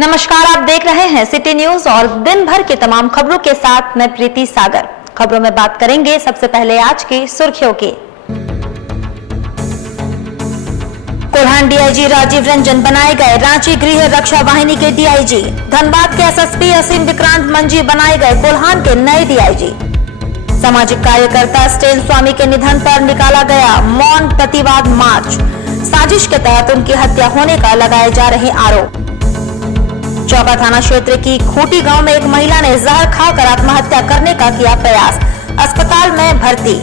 नमस्कार, आप देख रहे हैं सिटी न्यूज और दिन भर की तमाम खबरों के साथ मैं प्रीति सागर। खबरों में बात करेंगे सबसे पहले आज की सुर्खियों की। कोल्हान डीआईजी राजीव रंजन बनाए गए रांची गृह रक्षा वाहिनी के डीआईजी। धनबाद के एसएसपी असीम विक्रांत मंजी बनाए गए कोल्हान के नए डीआईजी। सामाजिक कार्यकर्ता स्टेन स्वामी के निधन पर निकाला गया मौन प्रतिवाद मार्च। साजिश के तहत उनकी हत्या होने का लगाए जा रहे आरोप। चौका थाना क्षेत्र की खूटी गांव में एक महिला ने जहर खाकर आत्महत्या करने का किया प्रयास, अस्पताल में भर्ती।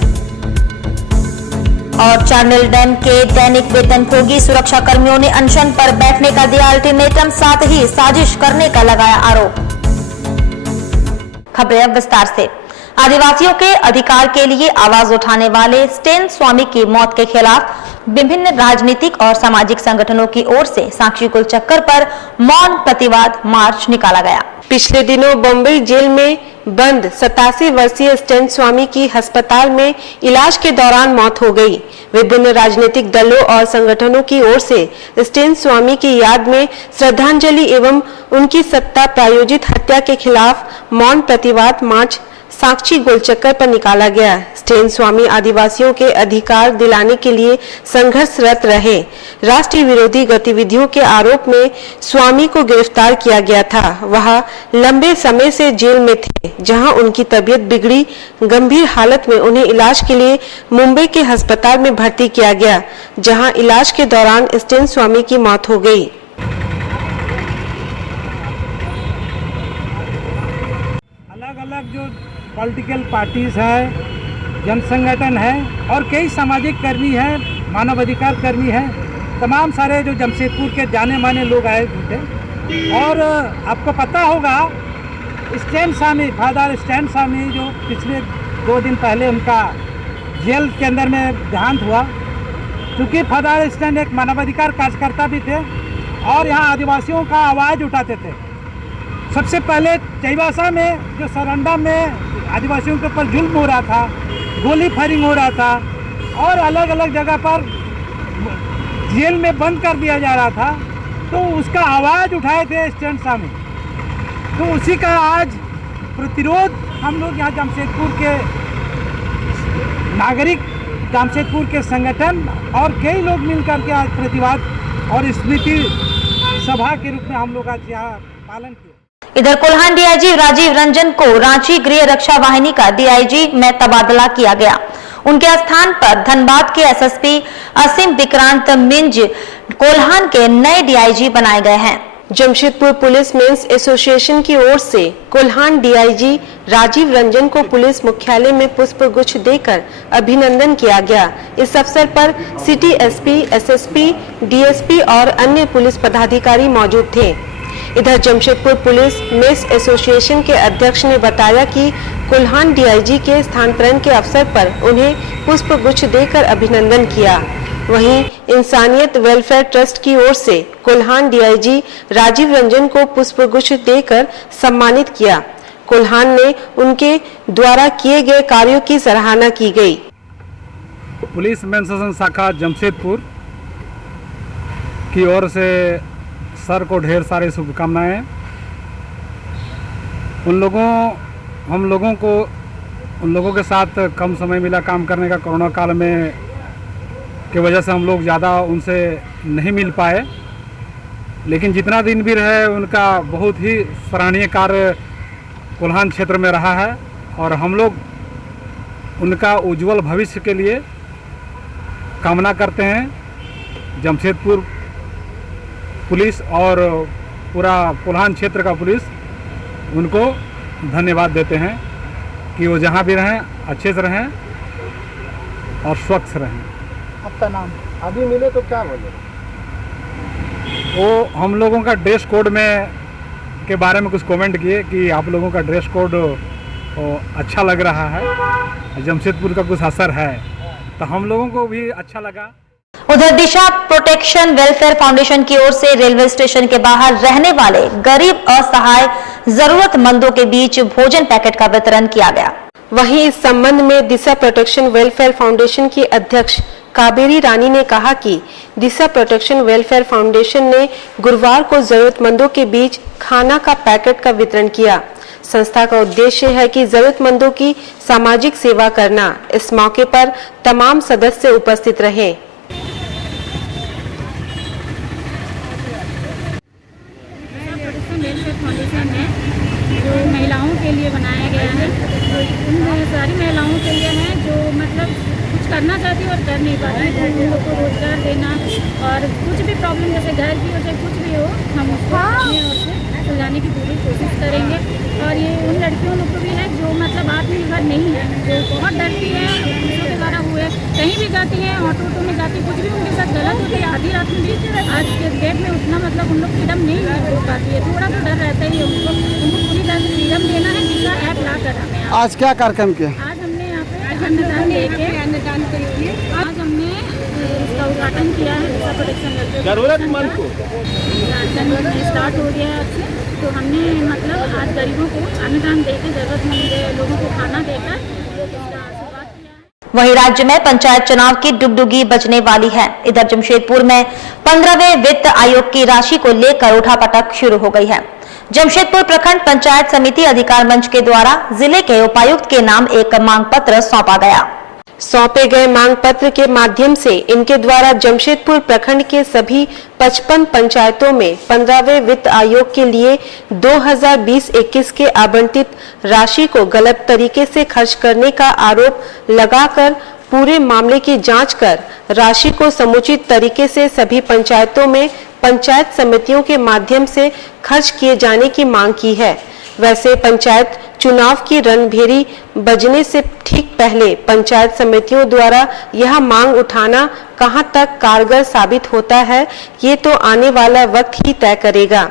और चांडिल डैम के दैनिक वेतनभोगी सुरक्षा कर्मियों ने अनशन पर बैठने का दिया अल्टीमेटम, साथ ही साजिश करने का लगाया आरोप। खबरें अब विस्तार से। आदिवासियों के अधिकार के लिए आवाज उठाने वाले स्टेन स्वामी की मौत के खिलाफ विभिन्न राजनीतिक और सामाजिक संगठनों की ओर से साक्षी कुल चक्कर पर मौन प्रतिवाद मार्च निकाला गया। पिछले दिनों बम्बई जेल में बंद 87 वर्षीय स्टेन स्वामी की अस्पताल में इलाज के दौरान मौत हो गई। विभिन्न राजनीतिक दलों और संगठनों की ओर से स्टेन स्वामी की याद में श्रद्धांजलि एवं उनकी सत्ता प्रायोजित हत्या के खिलाफ मौन प्रतिवाद मार्च साक्षी गोलचक्कर पर निकाला गया। स्टेन स्वामी आदिवासियों के अधिकार दिलाने के लिए संघर्षरत रहे। राष्ट्रीय विरोधी गतिविधियों के आरोप में स्वामी को गिरफ्तार किया गया था। वह लंबे समय से जेल में थे, जहां उनकी तबीयत बिगड़ी। गंभीर हालत में उन्हें इलाज के लिए मुंबई के अस्पताल में भर्ती किया गया, जहां इलाज के दौरान स्टेन स्वामी की मौत हो गई। अलग-अलग जो पॉलिटिकल पार्टीज है, जन संगठन है और कई सामाजिक कर्मी हैं, मानवाधिकार कर्मी हैं, तमाम सारे जो जमशेदपुर के जाने माने लोग आए थे। और आपको पता होगा स्टेन स्वामी, फादर स्टेन स्वामी, जो पिछले 2 दिन पहले उनका जेल के अंदर में देहांत हुआ। क्योंकि फादर स्टेन एक मानवाधिकार कार्यकर्ता भी थे और यहाँ आदिवासियों का आवाज़ उठाते थे। सबसे पहले चाईबासा में जो सरंडा में आदिवासियों के ऊपर जुल्म हो रहा था, गोली फायरिंग हो रहा था और अलग अलग जगह पर जेल में बंद कर दिया जा रहा था, तो उसका आवाज़ उठाए थे स्टेन स्वामी। तो उसी का आज प्रतिरोध हम लोग यहाँ जमशेदपुर के नागरिक, जमशेदपुर के संगठन और कई लोग मिलकर के आज प्रतिवाद और स्मृति सभा के रूप में हम लोग आज यहाँ पालन किया। इधर कोल्हान डीआईजी राजीव रंजन को रांची गृह रक्षा वाहिनी का डीआईजी में तबादला किया गया। उनके स्थान पर धनबाद के एसएसपी असीम विक्रांत मिंज कोल्हान के नए डीआईजी बनाए गए हैं। जमशेदपुर पुलिस मेंस एसोसिएशन की ओर से कोल्हान डीआईजी राजीव रंजन को पुलिस मुख्यालय में पुष्प गुच्छ देकर अभिनंदन किया गया। इस अवसर पर सिटी एसपी, एसएसपी, डीएसपी और अन्य पुलिस पदाधिकारी मौजूद थे। इधर जमशेदपुर पुलिस मेस एसोसिएशन के अध्यक्ष ने बताया कि कोल्हान डीआईजी के स्थानांतरण के अवसर पर उन्हें पुष्प गुच्छ देकर अभिनंदन किया। वहीं इंसानियत वेलफेयर ट्रस्ट की ओर से कोल्हान डीआईजी राजीव रंजन को पुष्प गुच्छ देकर सम्मानित किया। कोल्हान ने उनके द्वारा किए गए कार्यों की सराहना की गई। पुलिस मेंस शाखा जमशेदपुर की ओर से सर को ढेर सारी शुभकामनाएं। उन लोगों के साथ कम समय मिला काम करने का, कोरोना काल में की वजह से हम लोग ज़्यादा उनसे नहीं मिल पाए, लेकिन जितना दिन भी रहे उनका बहुत ही सराहनीय कार्य कोल्हान क्षेत्र में रहा है और हम लोग उनका उज्जवल भविष्य के लिए कामना करते हैं। जमशेदपुर पुलिस और पूरा कोल्हान क्षेत्र का पुलिस उनको धन्यवाद देते हैं कि वो जहाँ भी रहें अच्छे से रहें और स्वच्छ रहें। आपका नाम अभी मिले तो क्या बोले? वो हम लोगों का ड्रेस कोड में के बारे में कुछ कमेंट किए कि आप लोगों का ड्रेस कोड अच्छा लग रहा है, जमशेदपुर का कुछ असर है, तो हम लोगों को भी अच्छा लगा। उधर दिशा प्रोटेक्शन वेलफेयर फाउंडेशन की ओर से रेलवे स्टेशन के बाहर रहने वाले गरीब असहाय जरूरतमंदों के बीच भोजन पैकेट का वितरण किया गया। वहीं इस संबंध में दिशा प्रोटेक्शन वेलफेयर फाउंडेशन के अध्यक्ष काबेरी रानी ने कहा कि दिशा प्रोटेक्शन वेलफेयर फाउंडेशन ने गुरुवार को जरूरतमंदों के बीच खाना का पैकेट का वितरण किया। संस्था का उद्देश्य है कि जरूरतमंदों की सामाजिक सेवा करना। इस मौके पर तमाम सदस्य उपस्थित रहे। वेलफेयर फाउंडेशन है जो महिलाओं के लिए बनाया गया है। तो उन सारी महिलाओं के लिए है जो मतलब कुछ करना चाहती है और कर नहीं पाती, तो उन लोग को रोजगार देना और कुछ भी प्रॉब्लम जैसे घर की हो चाहे कुछ भी हो, हम उसको अपनी ओर से सुलझाने की पूरी कोशिश करेंगे। और ये उन लड़कियों लोग को भी है जो मतलब आत्मनिर्भर नहीं है, जो बहुत डरती है पुरुषों के द्वारा हुए, कहीं भी जाती है, ऑटो में जाती, कुछ भी उनके साथ गलत होती है, आधी रात में भी आज के डेट में उतना मतलब उन लोग फ्रीडम नहीं हो पाती है, थोड़ा तो डर रहता ही है उनको पूरी तरह फ्रीडम देना है। दिशा ऐप ला कर हमें आज क्या कार्यक्रम किया? आज हमने यहाँ पे अन्नदान लेके आज हमने इसका उद्घाटन किया है। दिशा प्रोटेक्शन जरूरतमंद को स्टार्ट हो गया है आज से, तो हमने मतलब आज गरीबों को अन्नदान देकर जरूरतमंद लोगों को खाना देकर इसका शुरुआत किया है। वहीं राज्य में पंचायत चुनाव की डुगडुगी बजने वाली है। इधर जमशेदपुर में 15वें वित्त आयोग की राशि को लेकर उठापटक शुरू हो गई है। जमशेदपुर प्रखंड पंचायत समिति अधिकार मंच के द्वारा जिले के उपायुक्त के नाम एक मांग पत्र सौंपा गया। सौंपे गए मांग पत्र के माध्यम से इनके द्वारा जमशेदपुर प्रखंड के सभी 55 पंचायतों में 15वें वित्त आयोग के लिए 2020-21 के आवंटित राशि को गलत तरीके से खर्च करने का आरोप लगाकर पूरे मामले की जांच कर राशि को समुचित तरीके से सभी पंचायतों में पंचायत समितियों के माध्यम से खर्च किए जाने की मांग की है। वैसे पंचायत चुनाव की रणभेरी बजने से ठीक पहले पंचायत समितियों द्वारा यह मांग उठाना कहां तक कारगर साबित होता है, ये तो आने वाला वक्त ही तय करेगा।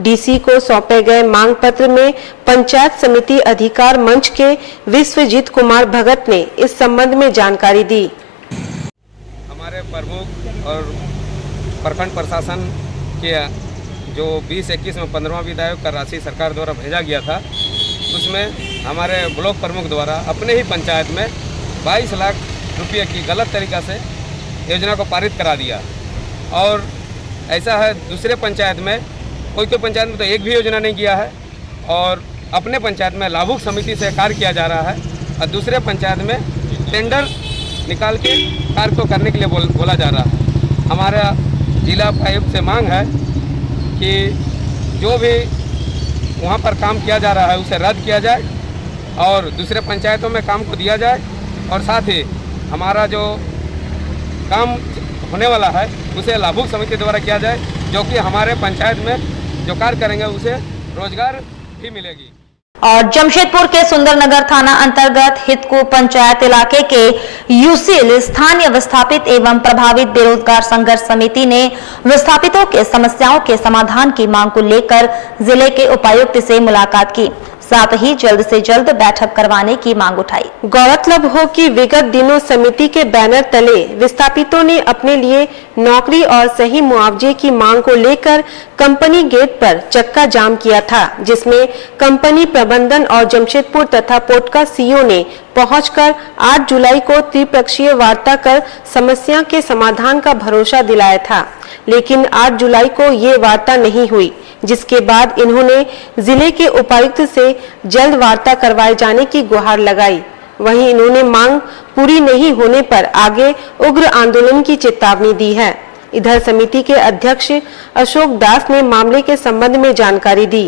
डीसी को सौंपे गए मांग पत्र में पंचायत समिति अधिकार मंच के विश्वजीत कुमार भगत ने इस संबंध में जानकारी दी। हमारे प्रमुख और प्रखंड प्रशासन के जो 20-21 में 15वां वित्त आयोग का राशि सरकार द्वारा भेजा गया था, उसमें हमारे ब्लॉक प्रमुख द्वारा अपने ही पंचायत में 22 लाख रुपये की गलत तरीक़ा से योजना को पारित करा दिया। और ऐसा है दूसरे पंचायत में, कोई पंचायत में तो एक भी योजना नहीं किया है और अपने पंचायत में लाभुक समिति से कार्य किया जा रहा है और दूसरे पंचायत में टेंडर निकाल के कार्य को करने के लिए बोला जा रहा है। हमारा जिला उपायुक्त से मांग है कि जो भी वहाँ पर काम किया जा रहा है उसे रद्द किया जाए और दूसरे पंचायतों में काम को दिया जाए और साथ ही हमारा जो काम होने वाला है उसे लाभुक समिति द्वारा किया जाए, जो कि हमारे पंचायत में जो कार्य करेंगे उसे रोजगार भी मिलेगी। और जमशेदपुर के सुंदरनगर थाना अंतर्गत हितकू पंचायत इलाके के यूसील स्थानीय विस्थापित एवं प्रभावित बेरोजगार संघर्ष समिति ने विस्थापितों के समस्याओं के समाधान की मांग को लेकर जिले के उपायुक्त से मुलाकात की, साथ ही जल्द से जल्द बैठक करवाने की मांग उठाई। गौरतलब हो कि विगत दिनों समिति के बैनर तले विस्थापितों ने अपने लिए नौकरी और सही मुआवजे की मांग को लेकर कंपनी गेट पर चक्का जाम किया था, जिसमें कंपनी प्रबंधन और जमशेदपुर तथा पोटका सीईओ ने पहुंचकर 8 जुलाई को त्रिपक्षीय वार्ता कर समस्या के समाधान का भरोसा दिलाया था। लेकिन 8 जुलाई को ये वार्ता नहीं हुई, जिसके बाद इन्होंने जिले के उपायुक्त से जल्द वार्ता करवाए जाने की गुहार लगाई। वहीं इन्होंने मांग पूरी नहीं होने पर आगे उग्र आंदोलन की चेतावनी दी है। इधर समिति के अध्यक्ष अशोक दास ने मामले के संबंध में जानकारी दी।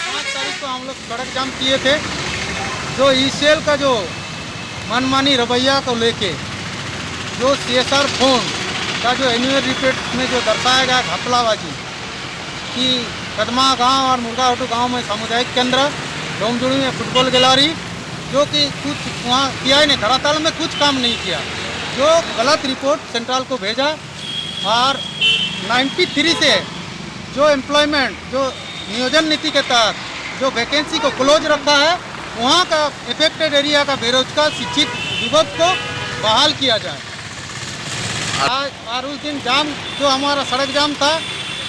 5 तारीख को हम लोग सड़क जाम किए थे। जो ईसीएल का जो मनमानी रवैया को लेके जो CSR फोन का जो एनुअल रिपोर्ट में जो दर्शाया गया घपलाबाजी कि कदमा गांव और मुर्गाहटू गांव में सामुदायिक केंद्र, डोमजुड़ी में फुटबॉल गैलरी, जो कि कुछ वहाँ किया ही नहीं, धरातल में कुछ काम नहीं किया, जो गलत रिपोर्ट सेंट्रल को भेजा। और 93 से जो एम्प्लॉयमेंट जो नियोजन नीति के तहत जो वैकेंसी को क्लोज रखा है, वहाँ का इफेक्टेड एरिया का बेरोजगार शिक्षित युवक को बहाल किया जाए। और उस दिन जाम जो हमारा सड़क जाम था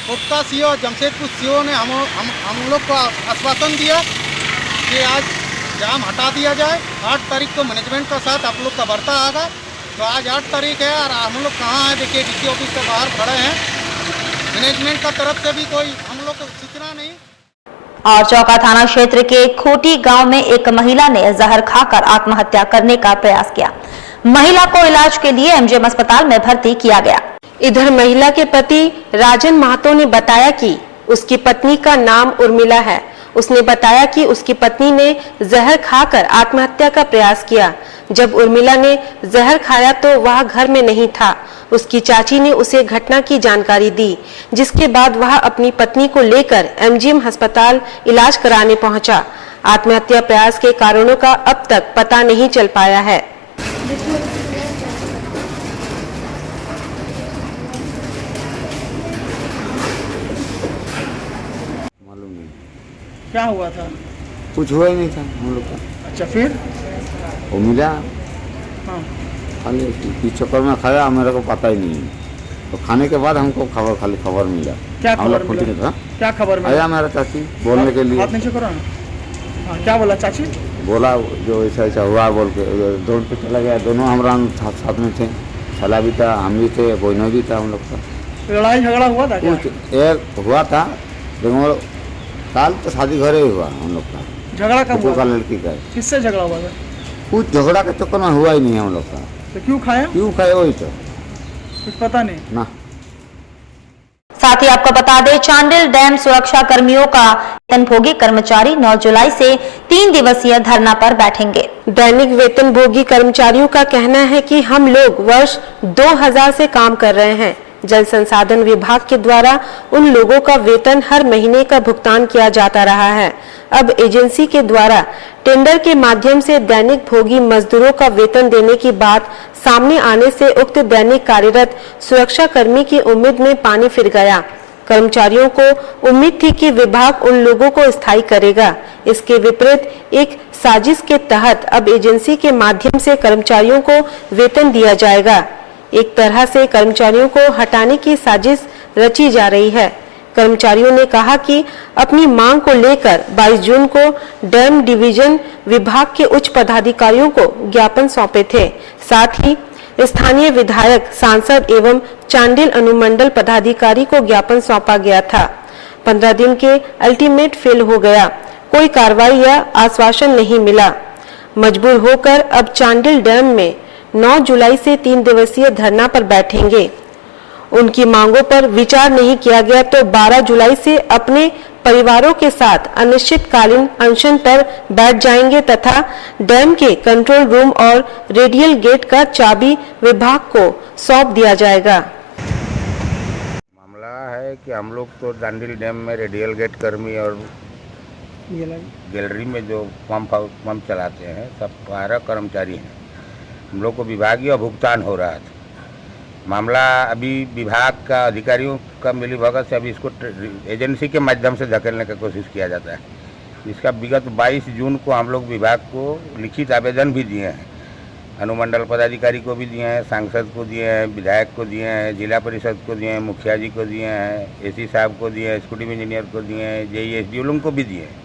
खुद का सीओ जमशेदपुर सीओ ने हम लोग को आश्वासन दिया कि आज जाम हटा दिया जाए। 8 तारीख को मैनेजमेंट का साथ आप लोग का बढ़ता आएगा। तो आज 8 तारीख है और हम लोग कहाँ हैं, देखिए डीसी ऑफिस के बाहर खड़े हैं। मैनेजमेंट का तरफ से भी कोई हम लोग को सूचना नहीं। और चौका थाना क्षेत्र के खोटी गांव में एक महिला ने जहर खाकर आत्महत्या करने का प्रयास किया। महिला को इलाज के लिए एमजीएम अस्पताल में भर्ती किया गया। इधर महिला के पति राजन महतो ने बताया कि उसकी पत्नी का नाम उर्मिला है। उसने बताया कि उसकी पत्नी ने जहर खाकर आत्महत्या का प्रयास किया। जब उर्मिला ने जहर खाया तो वह घर में नहीं था। उसकी चाची ने उसे घटना की जानकारी दी, जिसके बाद वह अपनी पत्नी को लेकर एमजीएम अस्पताल इलाज कराने पहुंचा। आत्महत्या प्रयास के कारणों का अब तक पता नहीं चल पाया है। मालूम नहीं क्या हुआ था? कुछ हुआ ही नहीं था हम लोग का। अच्छा, फिर? वो मिला हाँ। खाली इस चक्कर में खाया, मेरे को पता ही नहीं। तो खाने के बाद हमको खाली खबर मिला। क्या हम खबर लोग खुद मिला? था। क्या खबर मिला? आया मेरा चाची बोलने के लिए। हाथ नीचे करो ना। हाँ, क्या बोला चाची? बोला जो ऐसा ऐसा हुआ बोल के दौड़ पे चला गया। दोनों हमारा साथ में थे, सला भी था, हम भी थे, बोइनो भी था हम लोग का। लड़ाई झगड़ा हुआ था क्या? कुछ एक हुआ था, लेकिन काल तो शादी घर ही हुआ हम लोग का। झगड़ा कब हुआ? का लड़की का। किससे झगड़ा हुआ था? कुछ झगड़ा के चक्कर में हुआ ही नहीं हम लोग का। तो क्यों खाया? क्यों खाए वही तो कुछ पता नहीं ना। साथ ही आपको बता दें, चांडिल डैम सुरक्षा कर्मियों का वेतनभोगी कर्मचारी 9 जुलाई से 3 दिवसीय धरना पर बैठेंगे। दैनिक वेतनभोगी कर्मचारियों का कहना है कि हम लोग वर्ष 2000 से काम कर रहे हैं। जल संसाधन विभाग के द्वारा उन लोगों का वेतन हर महीने का भुगतान किया जाता रहा है। अब एजेंसी के द्वारा टेंडर के माध्यम से दैनिक भोगी मजदूरों का वेतन देने की बात सामने आने से उक्त दैनिक कार्यरत सुरक्षा कर्मी की उम्मीद में पानी फिर गया। कर्मचारियों को उम्मीद थी कि विभाग उन लोगों को स्थायी करेगा। इसके विपरीत एक साजिश के तहत अब एजेंसी के माध्यम से कर्मचारियों को वेतन दिया जाएगा। एक तरह से कर्मचारियों को हटाने की साजिश रची जा रही है। कर्मचारियों ने कहा कि अपनी मांग को लेकर 22 जून को डैम डिवीजन विभाग के उच्च पदाधिकारियों को ज्ञापन सौंपे थे। साथ ही स्थानीय विधायक, सांसद एवं चांडिल अनुमंडल पदाधिकारी को ज्ञापन सौंपा गया था। 15 दिन के अल्टीमेट फेल हो गया। कोई कार्रवाई या आश्वासन नहीं मिला। मजबूर होकर अब चांडिल डैम में 9 जुलाई से 3 दिवसीय धरना पर बैठेंगे। उनकी मांगों पर विचार नहीं किया गया तो 12 जुलाई से अपने परिवारों के साथ अनिश्चितकालीन अनशन पर बैठ जाएंगे तथा डैम के कंट्रोल रूम और रेडियल गेट का चाबी विभाग को सौंप दिया जाएगा। मामला है कि हम लोग तो चांडिल डैम में रेडियल गेट कर्मी और गैलरी में जो पंप चलाते हैं सब 12 कर्मचारी हैं। हम लोग को विभागीय भुगतान हो रहा था। मामला अभी विभाग का अधिकारियों का मिलीभगत से अभी इसको एजेंसी के माध्यम से धकेलने का कोशिश किया जाता है। इसका विगत 22 जून को हम लोग विभाग को लिखित आवेदन भी दिए हैं। अनुमंडल पदाधिकारी को भी दिए हैं, सांसद को दिए हैं, विधायक को दिए हैं, जिला परिषद को दिए हैं, मुखिया जी को दिए हैं, एसी साहब को दिए हैं, एक्जीक्यूटिव इंजीनियर को दिए हैं, जेई एसडीओ लोगों को भी दिए हैं।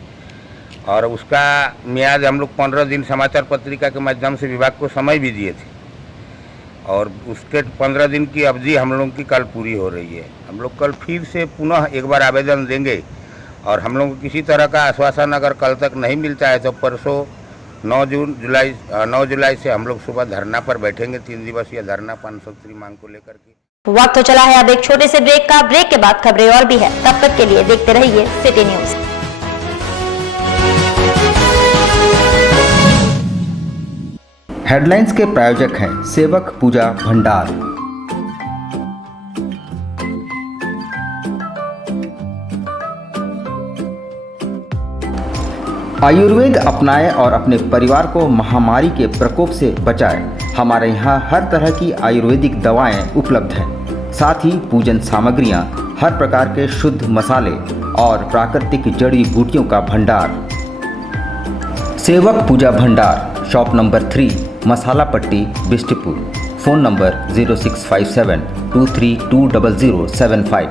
और उसका मियाद हम लोग 15 दिन समाचार पत्रिका के माध्यम से विभाग को समय भी दिए थे और उसके 15 दिन की अवधि हम लोग की कल पूरी हो रही है। हम लोग कल फिर से पुनः एक बार आवेदन देंगे और हम लोग को किसी तरह का आश्वासन अगर कल तक नहीं मिलता है तो परसों 9 जुलाई से हम लोग सुबह धरना पर बैठेंगे। 3 दिवसीय धरना 503 मांग को लेकर के। वक्त तो चला है अब एक छोटे से ब्रेक का। ब्रेक के बाद खबरें और भी है, तब तक के लिए देखते रहिए सिटी न्यूज। हेडलाइंस के प्रायोजक हैं सेवक पूजा भंडार। आयुर्वेद अपनाएं और अपने परिवार को महामारी के प्रकोप से बचाएं। हमारे यहाँ हर तरह की आयुर्वेदिक दवाएं उपलब्ध हैं। साथ ही पूजन सामग्रियां, हर प्रकार के शुद्ध मसाले और प्राकृतिक जड़ी बूटियों का भंडार। सेवक पूजा भंडार, शॉप नंबर 3, मसाला पट्टी, बिष्टपुर। Phone number 0657 2320075।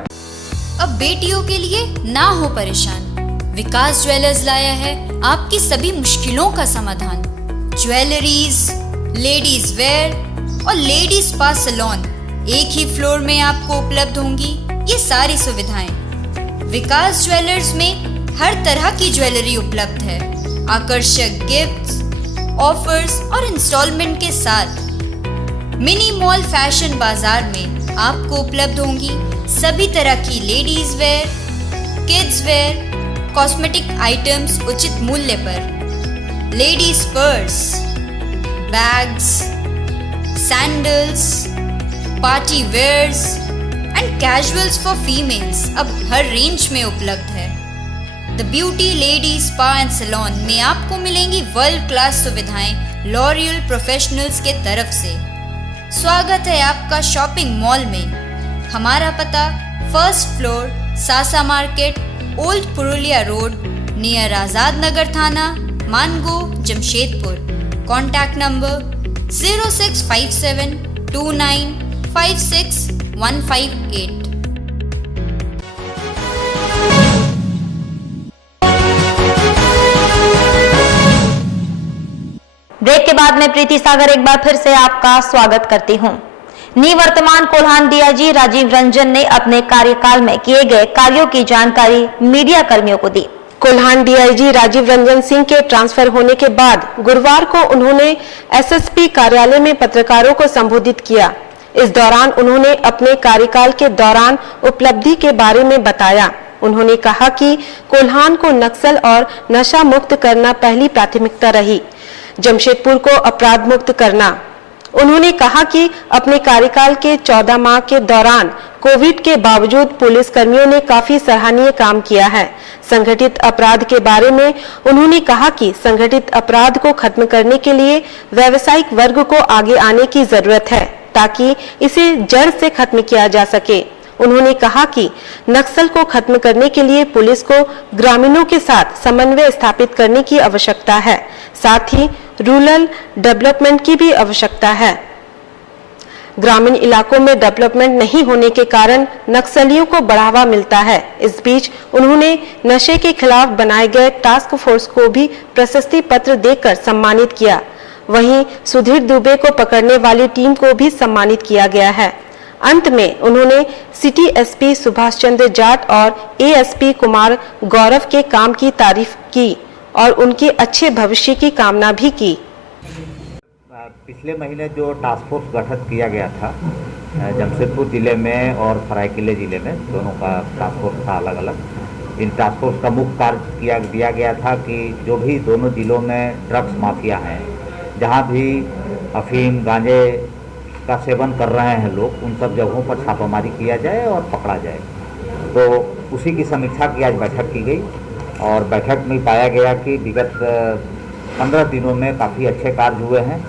अब बेटियों के लिए ना हो परेशान। विकास ज्वेलर्स लाया है आपकी सभी मुश्किलों का समाधान। ज्वेलरीज, लेडीज वेयर और लेडीज स्पा सैलून एक ही फ्लोर में आपको उपलब्ध होंगी ये सारी सुविधाएं। विकास ज्वेलर्स में हर तरह की ज्वेलरी उपलब्ध है, आकर्षक गिफ्ट्स, ऑफर्स और इंस्टॉलमेंट के साथ। मिनी मॉल फैशन बाजार में आपको उपलब्ध होंगी सभी तरह की ladies wear, kids wear, cosmetic items उचित मूल्य पर। Ladies purse, bags, sandals, party wears and casuals for females अब हर रेंज में उपलब्ध है। The beauty lady spa and salon में आपको मिलेंगी वर्ल्ड क्लास सुविधाएं लॉरियल प्रोफेशनल्स के तरफ से। स्वागत है आपका शॉपिंग मॉल में। हमारा पता फर्स्ट फ्लोर, सासा market, old Purulia road, near Azad Nagar थाना, Mango, Jamshedpur. Contact number 06572956 break के बाद मैं प्रीति सागर एक बार फिर से आपका स्वागत करती हूं। निवर्तमान कोल्हान डीआईजी राजीव रंजन ने अपने कार्यकाल में किए गए कार्यों की जानकारी मीडिया कर्मियों को दी। कोल्हान डीआईजी राजीव रंजन सिंह के ट्रांसफर होने के बाद गुरुवार को उन्होंने एसएसपी कार्यालय में पत्रकारों को संबोधित किया। इस दौरान उन्होंने अपने कार्यकाल के दौरान उपलब्धि के बारे में बताया। उन्होंने कहा कि कोल्हान को नक्सल और नशा मुक्त करना पहली प्राथमिकता रही, जमशेदपुर को अपराध मुक्त करना। उन्होंने कहा कि अपने कार्यकाल के 14 माह के दौरान कोविड के बावजूद पुलिस कर्मियों ने काफी सराहनीय काम किया है। संगठित अपराध के बारे में उन्होंने कहा कि संगठित अपराध को खत्म करने के लिए व्यावसायिक वर्ग को आगे आने की जरूरत है ताकि इसे जड़ से खत्म किया जा सके। उन्होंने कहा कि नक्सल को खत्म करने के लिए पुलिस को ग्रामीणों के साथ समन्वय स्थापित करने की आवश्यकता है, साथ ही रूरल डेवलपमेंट की भी आवश्यकता है। ग्रामीण इलाकों में डेवलपमेंट नहीं होने के कारण नक्सलियों को बढ़ावा मिलता है। इस बीच उन्होंने नशे के खिलाफ बनाए गए टास्क फोर्स को भी प्रशस्ति पत्र देकर सम्मानित किया। वहीं सुधीर दुबे को पकड़ने वाली टीम को भी सम्मानित किया गया है। अंत में उन्होंने सिटी एसपी सुभाष चंद्र जाट और एएसपी कुमार गौरव के काम की तारीफ की और उनके अच्छे भविष्य की कामना भी की। पिछले महीने जो टास्क फोर्स गठित किया गया था जमशेदपुर जिले में और सरायकेले जिले में, दोनों का टास्क फोर्स था अलग अलग। इन टास्क फोर्स का मुख्य कार्य दिया गया था कि जो भी दोनों जिलों में ड्रग्स माफिया हैं, जहां भी अफीम गांजे का सेवन कर रहे हैं लोग, उन सब जगहों पर छापामारी किया जाए और पकड़ा जाए। तो उसी की समीक्षा की आज बैठक की गई और बैठक में पाया गया कि विगत 15 दिनों में काफ़ी अच्छे कार्य हुए हैं।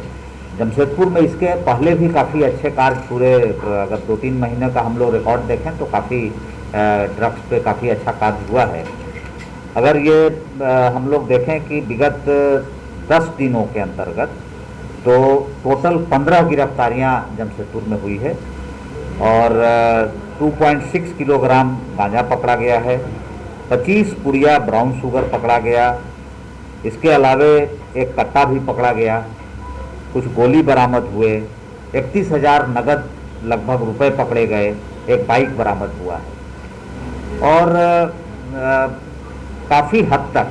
जमशेदपुर में इसके पहले भी काफ़ी अच्छे कार्य पूरे, अगर 2-3 महीने का हम लोग रिकॉर्ड देखें तो काफ़ी ड्रग्स पे काफ़ी अच्छा कार्य हुआ है। अगर ये हम लोग देखें कि विगत 10 दिनों के अंतर्गत तो टोटल 15 गिरफ्तारियां जमशेदपुर में हुई है और 2.6 किलोग्राम गांजा पकड़ा गया है, 25 पुड़िया ब्राउन शुगर पकड़ा गया। इसके अलावे एक कट्टा भी पकड़ा गया, कुछ गोली बरामद हुए, 31,000 नगद लगभग रुपए पकड़े गए, एक बाइक बरामद हुआ है। और काफ़ी हद तक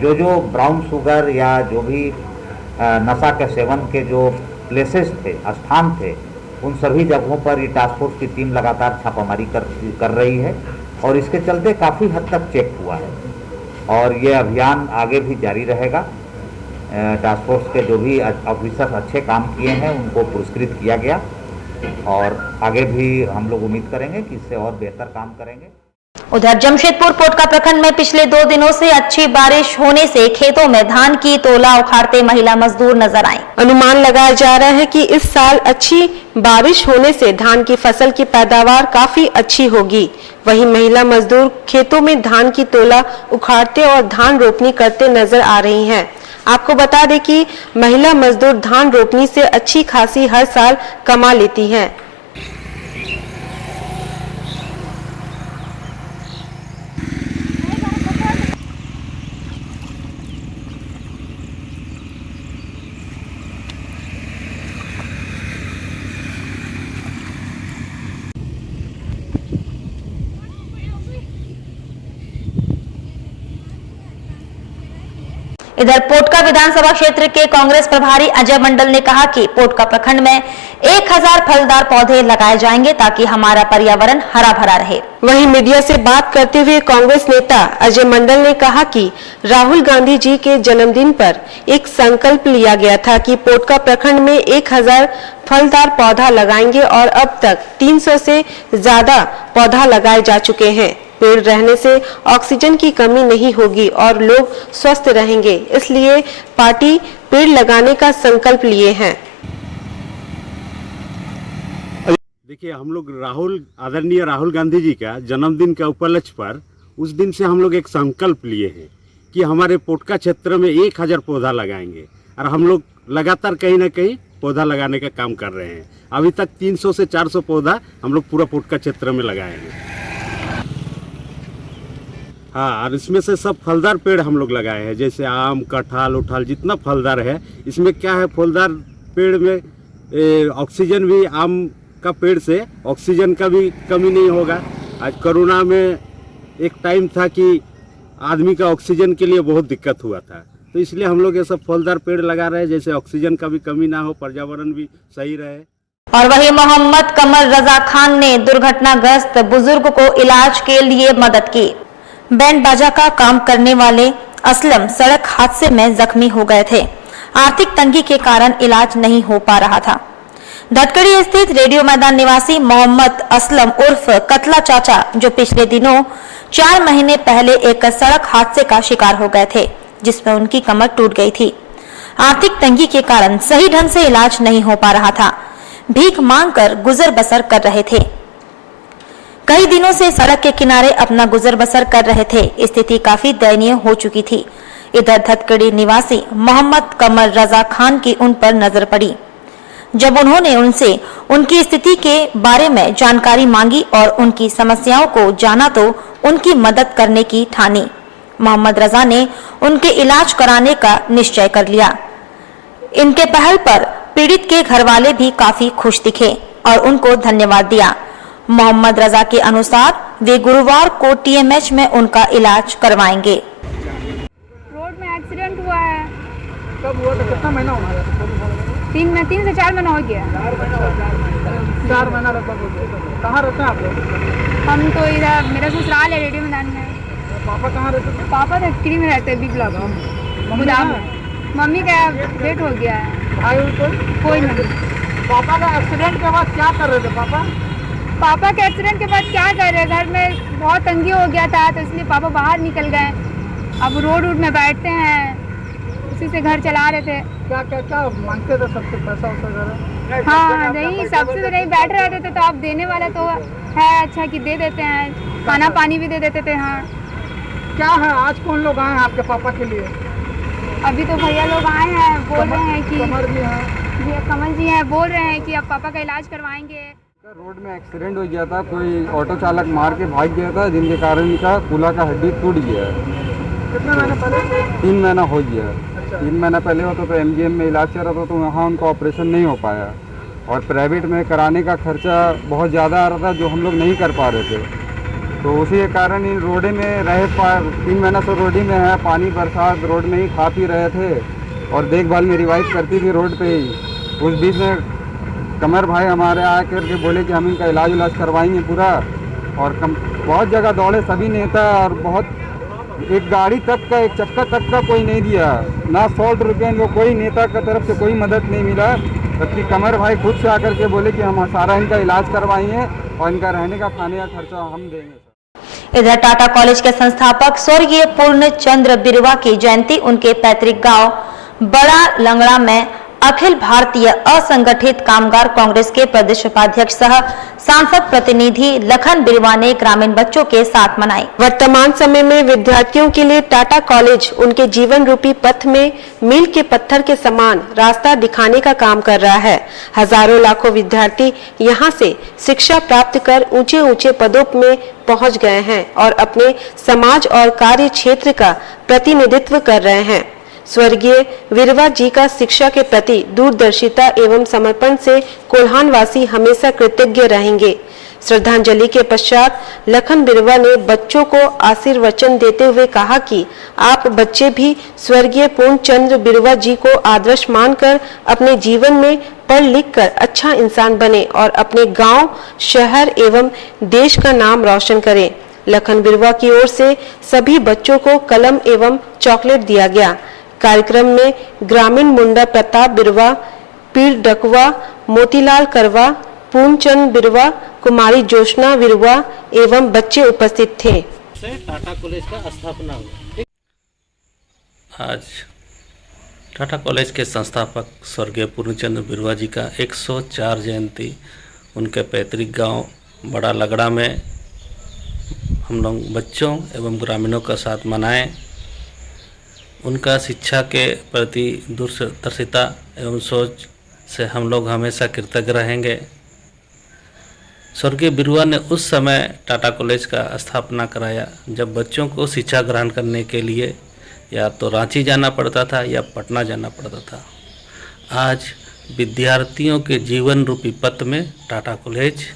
जो ब्राउन शुगर या जो भी नशा के सेवन के जो प्लेसेस थे, स्थान थे, उन सभी जगहों पर ये टास्क फोर्स की टीम लगातार छापामारी कर रही है और इसके चलते काफ़ी हद तक चेक हुआ है और ये अभियान आगे भी जारी रहेगा। टास्क फोर्स के जो भी ऑफिसर अच्छे काम किए हैं उनको पुरस्कृत किया गया और आगे भी हम लोग उम्मीद करेंगे कि इससे और बेहतर काम करेंगे। उधर जमशेदपुर पोटका प्रखंड में पिछले 2 दिनों से अच्छी बारिश होने से खेतों में धान की तोला उखाड़ते महिला मजदूर नजर आए। अनुमान लगाया जा रहा है कि इस साल अच्छी बारिश होने से धान की फसल की पैदावार काफी अच्छी होगी। वहीं महिला मजदूर खेतों में धान की तोला उखाड़ते और धान रोपनी करते नजर आ रही हैं। आपको बता दें कि महिला मजदूर धान रोपनी से अच्छी खासी हर साल कमा लेती हैं। इधर पोटका विधानसभा क्षेत्र के कांग्रेस प्रभारी अजय मंडल ने कहा कि पोटका प्रखंड में 1000 फलदार पौधे लगाए जाएंगे ताकि हमारा पर्यावरण हरा भरा रहे। वहीं मीडिया से बात करते हुए कांग्रेस नेता अजय मंडल ने कहा कि राहुल गांधी जी के जन्मदिन पर एक संकल्प लिया गया था कि पोटका प्रखंड में 1000 फलदार पौधा लगाएंगे और अब तक 300 से ज्यादा पौधा लगाए जा चुके हैं। पेड़ रहने से ऑक्सीजन की कमी नहीं होगी और लोग स्वस्थ रहेंगे, इसलिए पार्टी पेड़ लगाने का संकल्प लिए हैं। देखिए, हम लोग आदरणीय राहुल गांधी जी का जन्मदिन के उपलक्ष्य पर उस दिन से हम लोग एक संकल्प लिए हैं कि हमारे पोटका क्षेत्र में 1000 पौधा लगाएंगे और हम लोग लगातार कहीं ना कहीं पौधा लगाने का काम कर रहे हैं। अभी तक 300 से 400 पौधा हम लोग पूरा पोटका क्षेत्र में लगाए हैं। हाँ, और इसमें से सब फलदार पेड़ हम लोग लगाए हैं, जैसे आम, कटहल, उठल, जितना फलदार है। इसमें क्या है, फलदार पेड़ में ऑक्सीजन भी, आम का पेड़ से ऑक्सीजन का भी कमी नहीं होगा। आज कोरोना में एक टाइम था कि आदमी का ऑक्सीजन के लिए बहुत दिक्कत हुआ था, तो इसलिए हम लोग ये सब फलदार पेड़ लगा रहे हैं, जैसे ऑक्सीजन का भी कमी ना हो, पर्यावरण भी सही रहे। और वहीं मोहम्मद कमर रजा खान ने दुर्घटनाग्रस्त बुजुर्ग को इलाज के लिए मदद की। बैंड बाजा का काम करने वाले असलम सड़क हादसे में जख्मी हो गए थे। आर्थिक तंगी के कारण इलाज नहीं हो पा रहा था। धतकड़ी स्थित रेडियो मैदान निवासी मोहम्मद असलम उर्फ कतला चाचा, जो पिछले दिनों 4 महीने पहले एक सड़क हादसे का शिकार हो गए थे, जिसमें उनकी कमर टूट गई थी। आर्थिक तंगी के कारण सही ढंग से इलाज नहीं हो पा रहा था। भीख मांगकर गुजर बसर कर रहे थे। कई दिनों से सड़क के किनारे अपना गुजर बसर कर रहे थे। स्थिति काफी दयनीय हो चुकी थी। इधर धतकड़ी निवासी मोहम्मद कमर रजा खान की उन पर नजर पड़ी। जब उन्होंने उनसे उनकी स्थिति के बारे में जानकारी मांगी और उनकी समस्याओं को जाना तो उनकी मदद करने की ठानी। मोहम्मद रजा ने उनके इलाज कराने का निश्चय कर लिया। इनके पहल पर पीड़ित के घरवाले भी काफी खुश दिखे और उनको धन्यवाद दिया। मोहम्मद रजा के अनुसार वे गुरुवार को टीएमएच में उनका इलाज करवाएंगे। रोड में एक्सीडेंट हुआ है। कब हुआ था? कितना महीना हुआ है? 3 से 4 महीना हो गया। 4 महीना लगभग हो गया। कहाँ रहते हैं आप लोग? हम तो इधर, मेरा ससुराल है रेडियो मैदान में। पापा कहाँ रहते थे? पापा धतकड़ी में रहते हैं, बी ब्लॉक में। मम्मी का डेथ हो गया है। भाई कोई नहीं। पापा का एक्सीडेंट के बाद क्या कर रहे थे पापा? पापा के एक्सीडेंट के बाद क्या कर रहे, घर में बहुत तंगी हो गया था, तो इसलिए पापा बाहर निकल गए। अब रोड में बैठते हैं, उसी से घर चला रहे थे। क्या क्या क्या मांगते थे सबसे? पैसा वैसा? हाँ नहीं, सबसे तो नहीं, बैठ रहते थे। तो आप देने वाला तो है अच्छा कि दे देते हैं, खाना पानी भी दे देते थे। हाँ, क्या है, आज कौन लोग आए हैं आपके पापा के लिए? अभी तो भैया लोग आए हैं, बोल रहे हैं कि कमल जी हैं, कमल जी हैं, बोल रहे हैं कि अब पापा का इलाज करवाएंगे। रोड में एक्सीडेंट हो गया था, कोई ऑटो चालक मार के भाग गया था, जिनके कारण इनका कूल्हा का हड्डी टूट गया है। कितने महीने पहले? 3 महीना हो गया है। 3 महीना पहले होता तो एमजीएम में इलाज चल रहा था, तो वहाँ उनका ऑपरेशन नहीं हो पाया और प्राइवेट में कराने का खर्चा बहुत ज़्यादा आ रहा था, जो हम लोग नहीं कर पा रहे थे। तो उसी के कारण इन रोडे में रहे 3 महीना से रोड ही में है, पानी बरसात रोड में ही खा पी रहे थे और देखभाल मेरी वाइफ करती थी रोड पे ही। उस बीच में कमर भाई हमारे आ करके बोले कि हम इनका इलाज करवाएंगे पूरा, और बहुत जगह दौड़े सभी नेता, और बहुत एक गाड़ी तक का, एक चक्का तक का कोई नहीं दिया, ना 100 रुपये इनको कोई नेता की तरफ से कोई मदद नहीं मिला। जबकि कमर भाई खुद से आकर के बोले कि हम सारा इनका इलाज करवाएंगे और इनका रहने का खाने का खर्चा हम देंगे। इधर टाटा कॉलेज के संस्थापक स्वर्गीय पूर्ण चंद्र बिरवा की जयंती उनके पैतृक गांव बड़ा लंगड़ा में अखिल भारतीय असंगठित कामगार कांग्रेस के प्रदेश उपाध्यक्ष सह सांसद प्रतिनिधि लखन बिरवा ने ग्रामीण बच्चों के साथ मनाई। वर्तमान समय में विद्यार्थियों के लिए टाटा कॉलेज उनके जीवन रूपी पथ में मील के पत्थर के समान रास्ता दिखाने का काम कर रहा है। हजारों लाखों विद्यार्थी यहाँ से शिक्षा प्राप्त कर ऊंचे ऊंचे पदों में पहुँच गए हैं और अपने समाज और कार्य क्षेत्र का प्रतिनिधित्व कर रहे हैं। स्वर्गीय विरवा जी का शिक्षा के प्रति दूरदर्शिता एवं समर्पण से कोल्हान वासी हमेशा कृतज्ञ रहेंगे। श्रद्धांजलि के पश्चात लखन बिरवा ने बच्चों को आशीर्वचन देते हुए कहा कि आप बच्चे भी स्वर्गीय पूर्णचंद्र बिरवा जी को आदर्श मानकर अपने जीवन में पढ़ लिख कर अच्छा इंसान बने और अपने गांव, शहर एवं देश का नाम रोशन करें। लखन बिरवा की ओर से सभी बच्चों को कलम एवं चॉकलेट दिया गया। कार्यक्रम में ग्रामीण मुंडा प्रताप बिरवा, पीर डकवा, मोतीलाल करवा, पूर्णचंद बिरवा, कुमारी जोशना बिरवा एवं बच्चे उपस्थित थे। टाटा कॉलेज का स्थापना हुआ। आज टाटा कॉलेज के संस्थापक स्वर्गीय पूर्णचंद्र बिरवा जी का 104 जयंती उनके पैतृक गांव बड़ा लगड़ा में हम लोग बच्चों एवं ग्रामीणों का साथ मनाएं। उनका शिक्षा के प्रति दूरदर्शिता एवं सोच से हम लोग हमेशा कृतज्ञ रहेंगे। स्वर्गीय बिरवा ने उस समय टाटा कॉलेज का स्थापना कराया जब बच्चों को शिक्षा ग्रहण करने के लिए या तो रांची जाना पड़ता था या पटना जाना पड़ता था। आज विद्यार्थियों के जीवन रूपी पथ में टाटा कॉलेज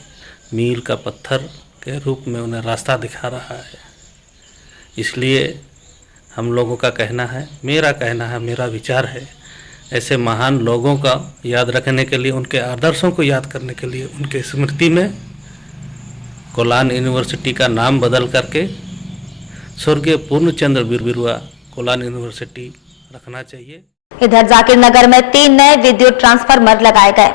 मील का पत्थर के रूप में उन्हें रास्ता दिखा रहा है। इसलिए हम लोगों का कहना है, मेरा कहना है, मेरा विचार है, ऐसे महान लोगों का याद रखने के लिए, उनके आदर्शों को याद करने के लिए उनके स्मृति में कोलान यूनिवर्सिटी का नाम बदल करके स्वर्गीय पूर्णचंद्र बिरवा कोलान यूनिवर्सिटी रखना चाहिए। इधर जाकिर नगर में 3 नए विद्युत ट्रांसफार्मर लगाए गए।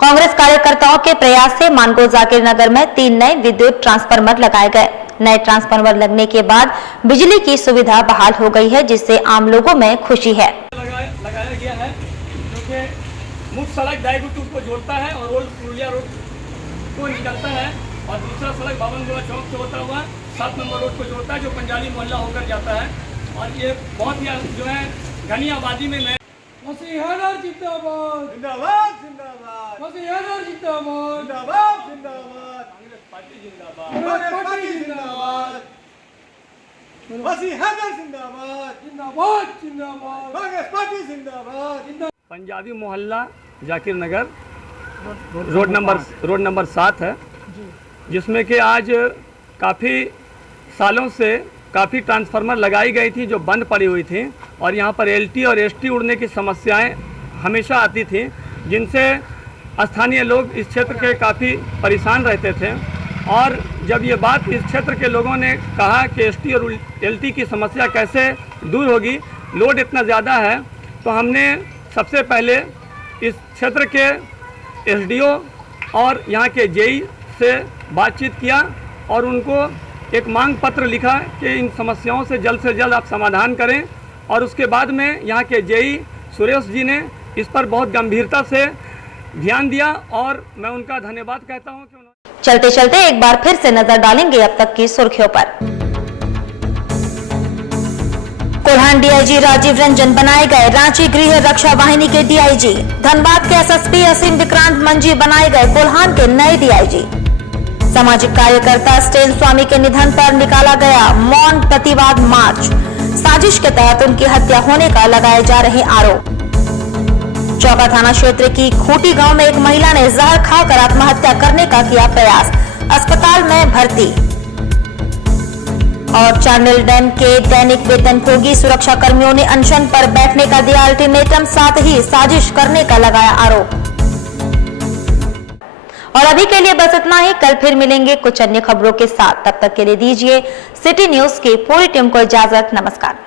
कांग्रेस कार्यकर्ताओं के प्रयास से मानगो जाकिर नगर में 3 नए विद्युत ट्रांसफार्मर लगाए गए। नए ट्रांसफार्मर लगने के बाद बिजली की सुविधा बहाल हो गई है, जिससे आम लोगों में खुशी है। लगाया गया है जो कि मुख्य सड़क डायगुटूर को जोड़ता है और ओल्ड पुरुलिया रोड को निकलता है और दूसरा सड़क बावनगोला चौक से होता हुआ 7 नंबर रोड को जोड़ता है जो पंजाली मोहल्ला होकर जाता है। और ये बहुत ही जो है घनी आबादी में नए मसीहादार जिंदाबाद जिंदाबाद जिंदाबाद मसीहादार जिंदाबाद जिंदाबाद जिंदाबाद कांग्रेस पार्टी जिंदाबाद मसीहादार जिंदाबाद जिंदाबाद जिंदाबाद कांग्रेस पार्टी जिंदाबाद। पंजाबी मोहल्ला जाकिर नगर रोड नंबर 7 है, जिसमें कि आज काफ़ी सालों से काफ़ी ट्रांसफार्मर लगाई गई थी जो बंद पड़ी हुई थी और यहाँ पर एलटी और एसटी उड़ने की समस्याएं हमेशा आती थी, जिनसे स्थानीय लोग इस क्षेत्र के काफ़ी परेशान रहते थे। और जब ये बात इस क्षेत्र के लोगों ने कहा कि एसटी और एलटी की समस्या कैसे दूर होगी, लोड इतना ज़्यादा है, तो हमने सबसे पहले इस क्षेत्र के एसडीओ और यहाँ के जेई से बातचीत किया और उनको एक मांग पत्र लिखा कि इन समस्याओं से जल्द आप समाधान करें। और उसके बाद में यहाँ के जेई सुरेश जी ने इस पर बहुत गंभीरता से ध्यान दिया और मैं उनका धन्यवाद कहता हूँ कि उन्होंने। चलते चलते एक बार फिर से नजर डालेंगे अब तक की सुर्खियों पर। कोल्हान डीआईजी राजीव रंजन बनाए गए रांची गृह रक्षा वाहिनी के डीआईजी। धनबाद के एसएसपी असीम विक्रांत मंजी बनाए गए कोल्हान के नए डीआईजी। सामाजिक कार्यकर्ता स्टेन स्वामी के निधन पर निकाला गया मौन प्रतिवाद मार्च। साजिश के तहत उनकी हत्या होने का लगाए जा रहे आरोप। चौका थाना क्षेत्र की खूंटी गांव में एक महिला ने जहर खाकर आत्महत्या करने का किया प्रयास, अस्पताल में भर्ती। और चांडिल डैम के दैनिक वेतनभोगी सुरक्षा कर्मियों ने अनशन पर बैठने का दिया अल्टीमेटम, साथ ही साजिश करने का लगाया आरोप। और अभी के लिए बस इतना ही। कल फिर मिलेंगे कुछ अन्य खबरों के साथ। तब तक के लिए दीजिए सिटी न्यूज की पूरी टीम को इजाजत। नमस्कार।